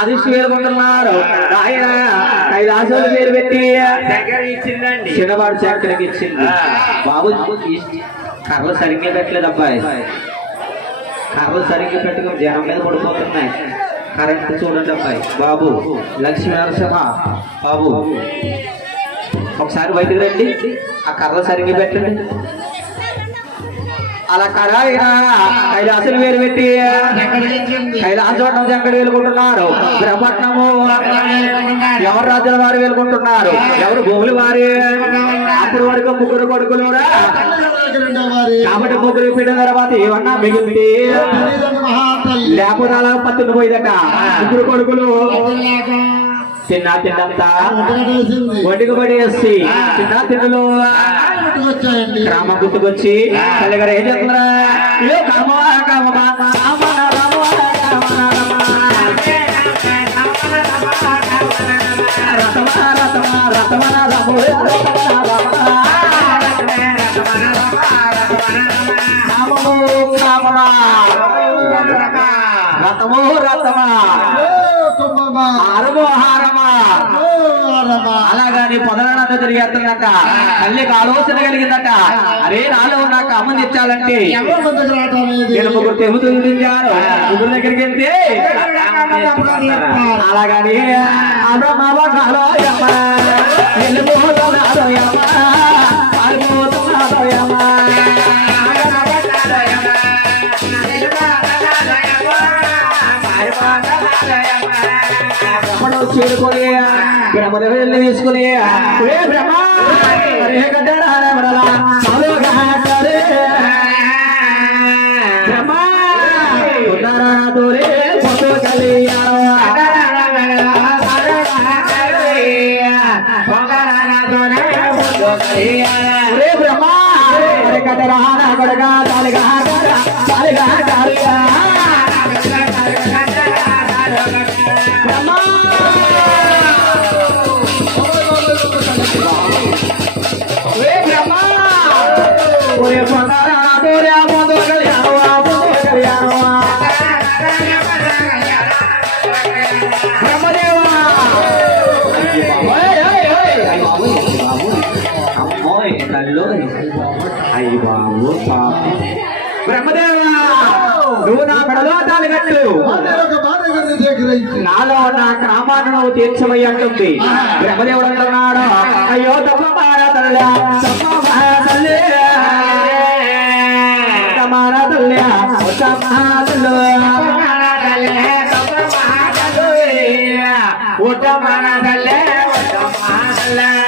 ఆదిష్టి వేడుకుంటున్నారు ఆయన కైలాసాలు పేరు పెట్టి. చిన్నవాడు చక్కడికి ఇచ్చింది. బాబు కర్రలు సరిగ్గా పెట్టలేదు అబ్బాయి. కర్రలు సరిగ్గా పెట్టుకుని జనం మీద పడిపోతున్నాయి. కరెంట్ చూడండి అబ్బాయి. బాబు లక్ష్మీ నరసింహ. బాబు ఒకసారి బయటకు రండి. ఆ కర్రలు సరిగ్గా పెట్టండి. అలా కర్ర కైలాసులు వేలు పెట్టి కైలాసపట్నం ఎక్కడ వేలుకుంటున్నారు బ్రహ్మట్నము ఎవరు రాజుల వారు వేలుకుంటున్నారు ఎవరు భూములు వారి? అప్పుడు వరకు ముగ్గురు కొడుకులు కాబట్టి ముగ్గురు పీడిన తర్వాత ఏమన్నా మిగిలింది లేకపోతే అలా పత్తులు పోయిందట. ముగ్గురు కొడుకులు. చిన్న తిన్నంత. ఒడికి తిన్నా చిన్న గ్రామం గుర్తుకొచ్చి తల్లిగారు ఏం చెప్తున్నారా ఏ కర్మ కర్మ రామ రామ రామ రతమ రతమ హారము అలాగని పొదలనంత తిరిగేస్తుందట తల్లికి ఆలోచన కలిగిందట. అరే నాలో నాకు అమ్మ తెచ్చాలంటే. ముగ్గురు తెగుతూ తిరిగారు. ముగ్గురు దగ్గరికి వెళ్తే. అలాగని అబ్రహ్మ కాలోయమ్మ వెళ్ళిపోతున్నారోయమ్మ పారిపోతున్నారోయమ్మ బ్రహ్మను చేరుకొని బ్రహ్మను వెళ్ళి తీసుకుని ఏ బ్రహ్మ హరే. బ్రహ్మ ఉన్నారా దూరే పొద్దు కలియారా. ఒరే బ్రహ్మ హరే గడ్డరా నా కొడగా తాలిగా నాలో నా క్రామాను నువ్వు తీర్చమయ్యి అంటుంది బ్రహ్మదేవుడు అంటున్నాడు అయ్యో తప్ప తల్లి తప్ప తల్లి తమార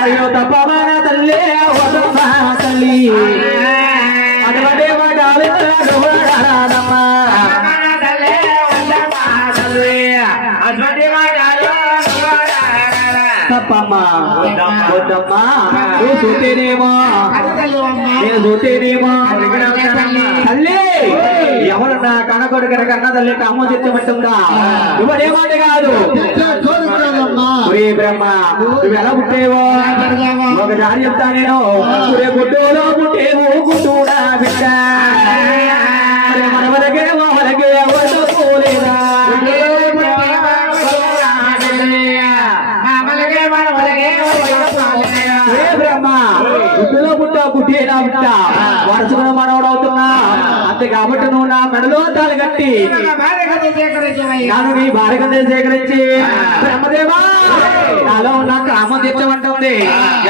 అయ్యో తప్ప తల్లి తల్లి చూతేనేమో నేను చూతేనేమో తల్లి! ఎవరు నా కనకొడు కన్నా తల్లి కామం తెచ్చమంటుందా ఇవ్వడే మాట కాదు. బ్రహ్మ నువ్వు ఎలా పుట్టేవో? ఒక దారి చెప్తా నేను. ఒరే గుడ్డోలో పుట్టేవు గుడ్డూడా బిడ్డ. మనవరకే గుడ్డులో పుట్టా వరుసగా మనవడు అవుతున్నా అంతే కాబట్టి నువ్వు నా మెడలో తాళి కట్టి. నన్ను నీ భార్య సేకరించి. బ్రహ్మదేవా నాలో ఉన్న కామం తెచ్చమంటుంది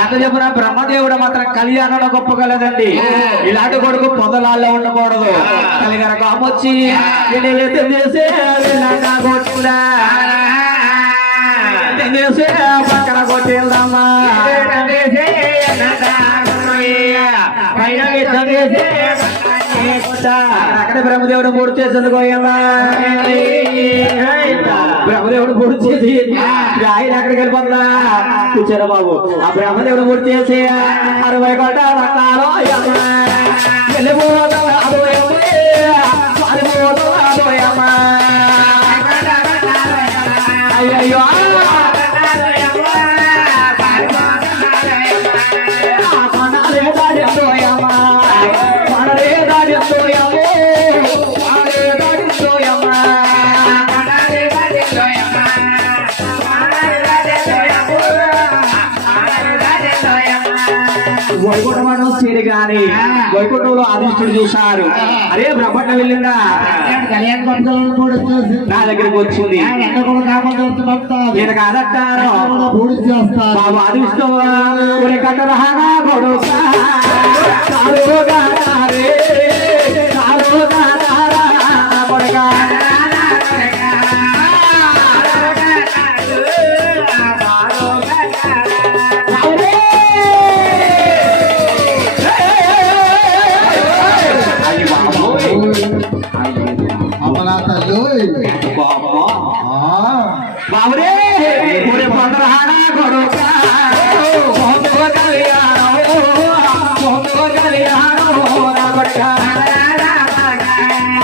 ఎంత చెప్పినా బ్రహ్మదేవుడు మాత్రం కళ్యాణంలో గొప్ప కలదండి ఇలాంటి కొడుకు పొదలాల్లో ఉండకూడదు. కలిగర కామొచ్చి చేసే పక్కన కొట్టేద్దామా అక్కడ బ్రహ్మదేవుడు మూడు చేసింది బ్రహ్మదేవుడు మూడు చేసి ఆయన అక్కడికి వెళ్ళిపోతుందా కూర్చారా బాబు. ఆ బ్రహ్మదేవుడు మూడు చేసి అరవై కోట రకాలు వెళ్ళిపోతాం అయ్యో వైకుంఠమను చేరగాని వైకుంఠంలో అదృష్టుడు చూశారు. అరే బ్రహ్మణ వెళ్ళిందా? నా దగ్గరికి వచ్చింది. నేను బాబు అదృష్టం ఒరే కట్టరహానా కొడుక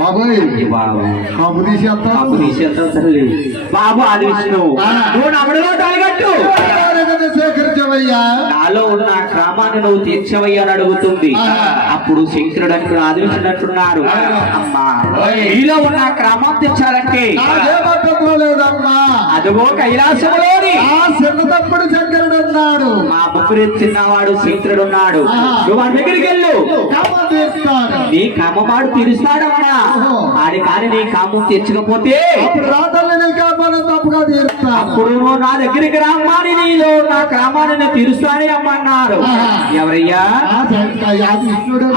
బాబాయ్. బాబు కాపు తీసేస్తాం తల్లి. నువ్వు నమ్మడిలో తాగట్టు సేకరించవయ్యా నాలో ఉన్న క్రమాన్ని నువ్వు తీర్చవయ్యా అని అడుగుతుంది. అప్పుడు శంకరుడు అంటున్నాడు ఆదివించినట్టున్నారు ఆ. అమ్మా నీలో ఉన్న క్రమం తెచ్చాలంటే అదిగో కైలాసంలోని. తప్పుడు శంకరుడు మా ముగ్గురు చిన్నవాడు శంకరుడు ఉన్నాడు. నువ్వు దగ్గరికి వెళ్ళు. నీ కామమాడు తీరుస్తాడమ్మా. ఆడి కానీ నీ కామం తెచ్చకపోతే అప్పుడు రాతల్ని తప్పుగా నువ్వు నా దగ్గరికి రామ్మాని నీలో నా క్రమాన్ని నేను తీరుస్తానే అమ్మన్నారు. ఎవరయ్యా?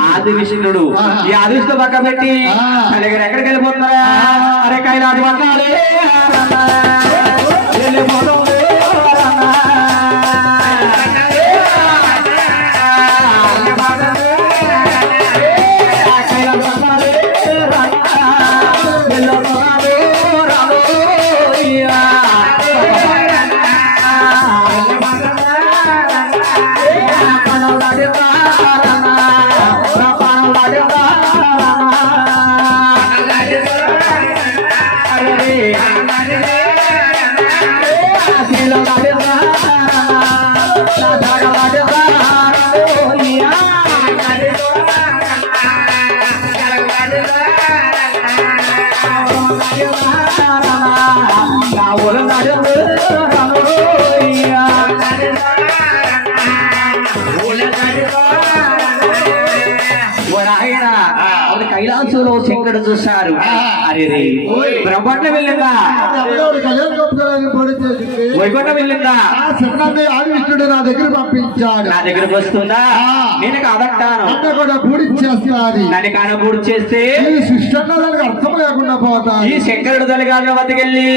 ఆది విష్ణుడు. ఈ ఆదిష్ట పక్క పెట్టి దగ్గర ఎక్కడికి వెళ్ళిపోతున్నారా? అరే కైలాది వెళ్ళిపోతుంది కైలాసంలో శంకరుడు చూశారు. అరే రే బ్రహ్మాండ వెళ్ళిందా? వైకుంఠ వెళ్ళిందా? నా దగ్గర పంపించాడు. నా దగ్గరకు వస్తుందా? నేను కాదంటాను. కూడా పూడి చేస్తాది. నన్ను కానకూడు చేస్తే ఈ సృష్టి అన్నదానికి అర్థం లేకుండా ఈ పోతాయి శంకరుడు తల్లిగారిని వద్దకెళ్ళి.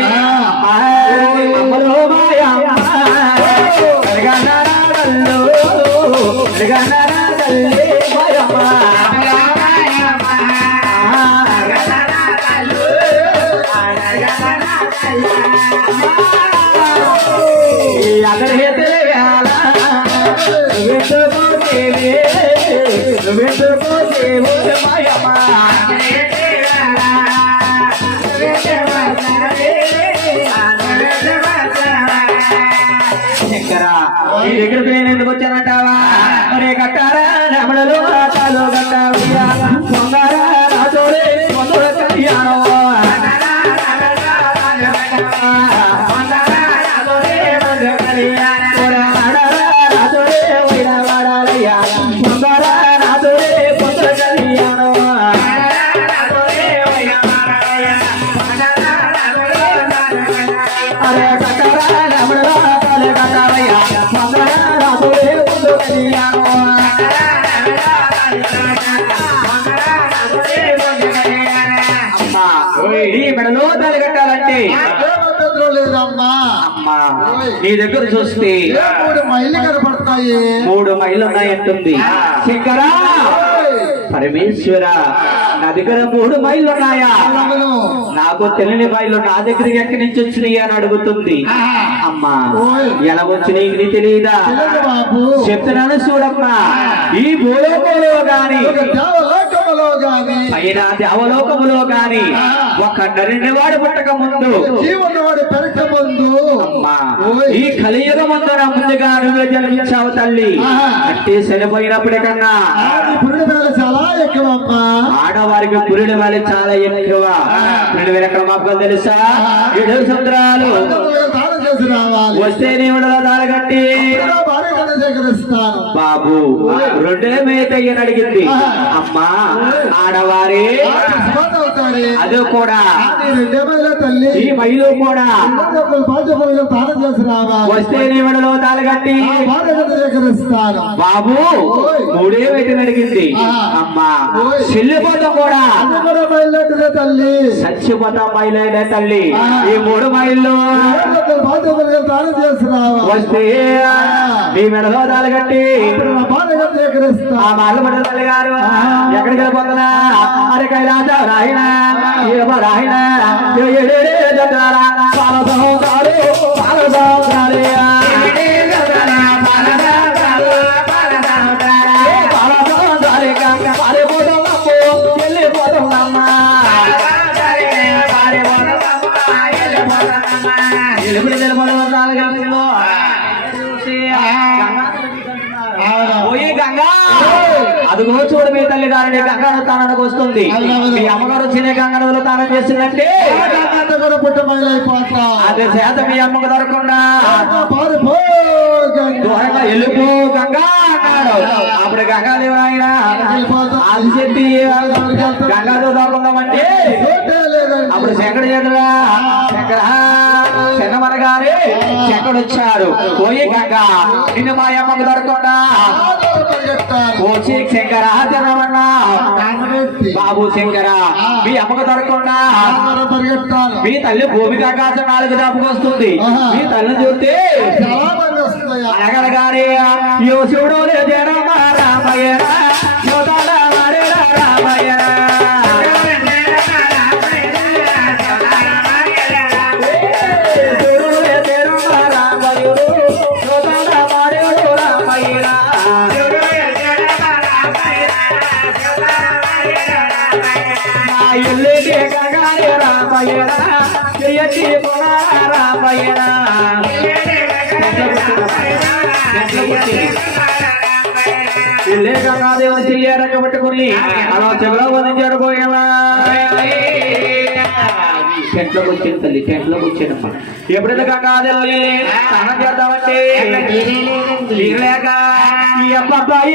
ఎగిరిపోయినందుకు వచ్చి ఈ మెడలో లేదమ్మా అమ్మా. నీ దగ్గర చూస్తే మూడు మైళ్ళు కనపడతాయి? మూడు మైళ్ళు ఉన్నాయంటుంది. శంకరా! పరమేశ్వర! నా దగ్గర మూడు మైళ్ళు ఉన్నాయా. నాకు తెలియని మైళ్ళు నా దగ్గరికి ఎక్కడి నుంచి వచ్చినాయి అని అడుగుతుంది. అమ్మా. ఎలా వచ్చినాయి తెలియదా చెప్తున్నాను చూడమ్మా. ఈ భూలోకంలో గాని గాని పైన దేవలోకములో గాని ఒక నరిని వాడు పుట్టక ముందు జీవనవాడు పెరక ముందు. ఈ కలియుగ ముందున ముందుగా నువ్వే జన్మించావు తల్లి. ఆహా. అంటే చనిపోయినప్పటికన్నా. ఆది పురుడు వేల చాలా ఎక్కువమ్మా. ఆడవారికి పురుడు వాళ్ళు చాలా ఎక్కువ. రెండు వేల ఎక్కడ మాపకం తెలుసా? ఏడు సముద్రాలు. వస్తే నీవు దారగట్టి నా భార్య కింద సేకరిస్తాను బాబు రెండే మేతయ్యని అడిగింది అమ్మా ఆడవారి. అది కూడా. తల్లి. ఈ మైలు కూడా. వస్తే నీవడలో తాళగట్టి బాబు మూడే వేటిని అడిగింది అమ్మా చెల్లిపోతాం కూడా. తల్లి. చచ్చిపోతాం మైలైన తల్లి. ఈ మూడు మైళ్ళు వస్తే నీ మెడలో తాళగట్టి ఆ మాటలు తల్లి గారు ఎక్కడికి వెళ్ళిపోతున్నా? అరే కైలాస రాయన. ఏమ తల్లి గారిని గంగా తానానికి వస్తుంది మీ అమ్మగారు వచ్చిన గంగా నదిలో తానం చేసిందంటే అదే చేత మీ అమ్మకు దొరకకుండా దూరంగా వెళ్ళిపో గంగా అన్నాడు అప్పుడు గంగా దేవు ఆయన అది చెప్పి గంగాతో దొరకుందామంటే అప్పుడు శంకర చేతురా శంకర శనమనగానే శంకరుడు వచ్చాడు పోయి గంగ. నిన్ను మా అమ్మకు దొరకకుండా వచ్చి శంకర జనమన్నా బాబు శంకర మీ అమ్మకు దొరకకుండా మీ తల్లి భూమికి ఆకాశం నాలుగు దాపుకొస్తుంది మీ తల్లిని చూస్తే అడగలగారే మంది వస్తున్నాయా శివుడు రామయ్య గంగాయ రామయ్య గంగాదేవుని చెయ్యారక పట్టుకుని అలా చెవిలో వదిలించాడు పోయేలా టెంట్లోకి వచ్చింది తల్లి టెంట్లోకి వచ్చాడమ్మా. ఎప్పుడైతే స్నానం చేద్దామంటే లేక ఈ అబ్బాయి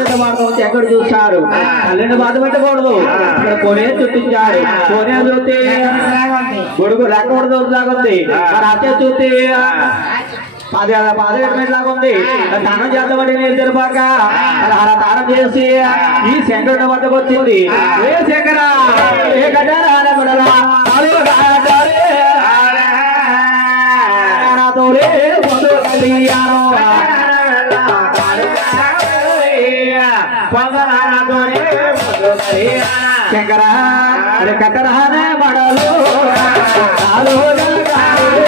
ఆశ్చర్యపడతాం ఎక్కడ చూశారు తల్లిని బాధ పెట్టకూడదు ఇక్కడ కొనే చుట్టించాడు కొనే చూస్తే గొడుగు రెక్కకూడదు లాగుంది మరి అత్తే చూస్తే పాద పాద లాగా ఉంది దానం చేద్దామని నేను తెలిపాక అలా దానం చేసి ఈ శంకరుడి వద్దకు వచ్చింది ఏ శంకర ఏ గడ్డారా శంకర అరే కట్టరానే మడలు నాలో నాలో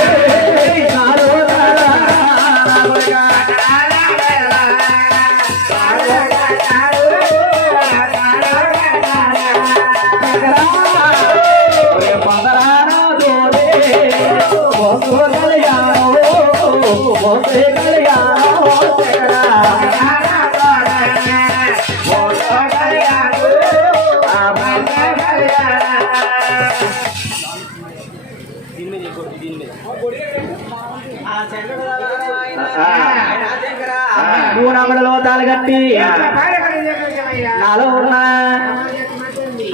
కట్టి నాలో ఉన్న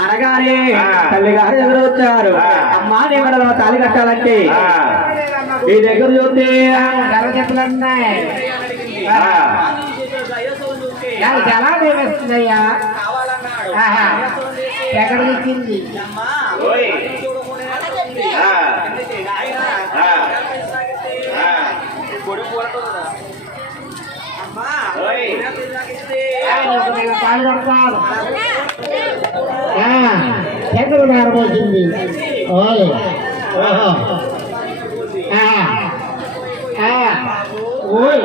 అనగానే తల్లి గారు ఎదురు వచ్చారు అమ్మా నీ మెడలో తాళి కట్టాలంటే. ఈ దగ్గర చూస్తే చాలా వేస్తుందయ్యా ఎక్కడికి వచ్చింది పాలు పడతారు ఎక్కడికి దారబోతుంది ఓయ్ ఓహో ఓయ్